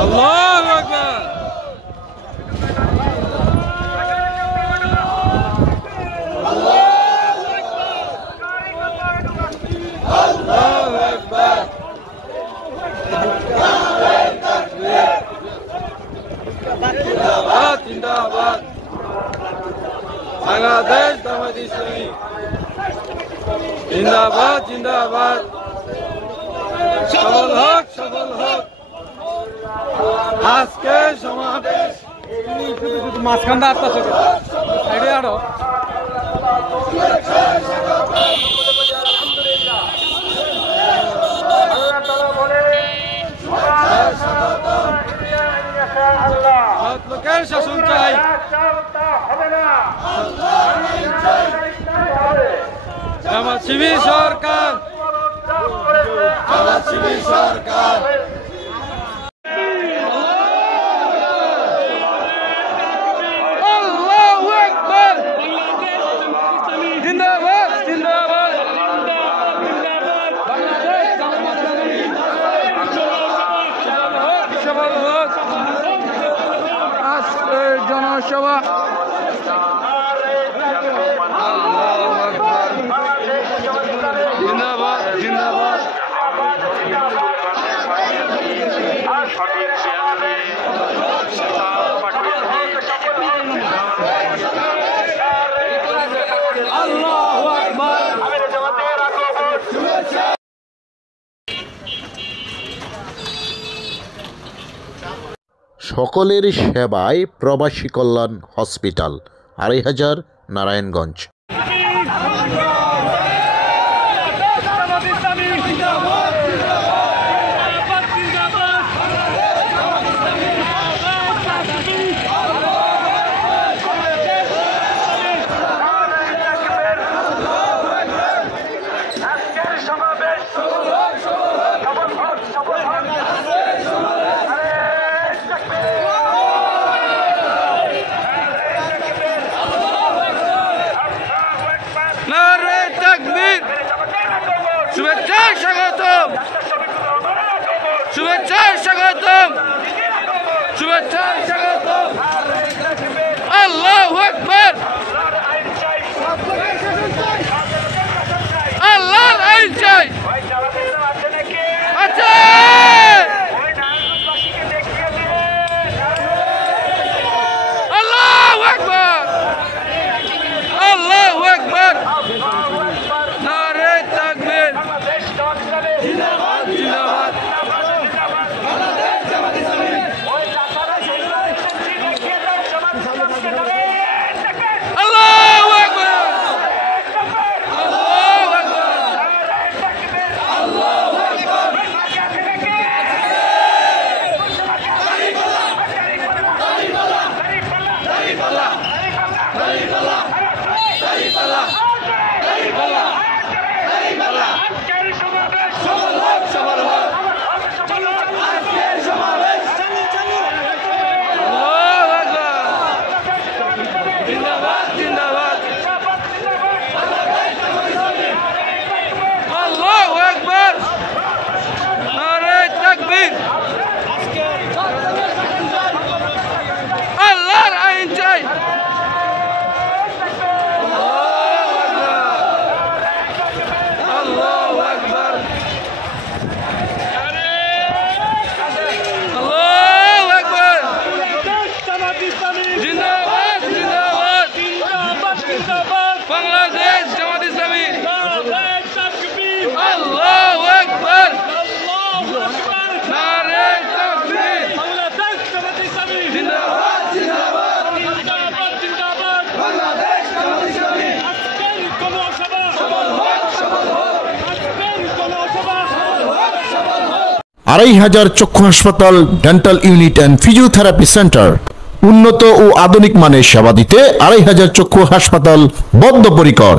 আল্লাহু আকবার। জিন্দাবাদ জিন্দাবাদ বাংলাদেশ জামাত ইসলামী জিন্দাবাদ জিন্দাবাদ সফল হোক আজকে সমাবেশ মাঝখানটা আসতে সাইডে আরো লোকের শাসন চাই জামাত শিবির সরকার আল্লাহু আকবার জিন্দাবাদ জিন্দাবাদ বাংলাদেশ জামাত ইসলামী সফল হোক আজকের জনসভা জিন্দাবাদ জিন্দাবাদ আল্লাহু আকবার। সকলের সেবায় প্রবাসী কল্যাণ হসপিটাল ২৫০০ নারায়ণগঞ্জ। নারে তাকবীর শুভেচ্ছা স্বাগতম শুভেচ্ছা স্বাগতম শুভেচ্ছা স্বাগতম আল্লাহু আকবার আল্লাহর আইন চাই আচ্ছা আল্লাহু আকবার আল্লাহু আকবার নারে তাকবীর জিন্দাবাদ জিন্দাবাদ আল্লাহু আকবার আল্লাহু আকবার আল্লাহু আকবার আল্লাহু আকবার নারে তাকবীর আল্লাহর আইন চাই আল্লাহু আকবার আল্লাহু আকবার জিন্দাবাদ জিন্দাবাদ বাংলাদেশ জামাত ইসলামী আল্লাহু আকবার নারে তাকবীর জিন্দাবাদ জিন্দাবাদ বাংলাদেশ জামাত ইসলামী ২৫০০ চক্ষু হাসপাতাল, dental unit and physiotherapy centre. উন্নত ও আধুনিক মানের সেবা দিতে ২৫০০ চক্ষু হাসপাতাল বদ্ধপরিকর।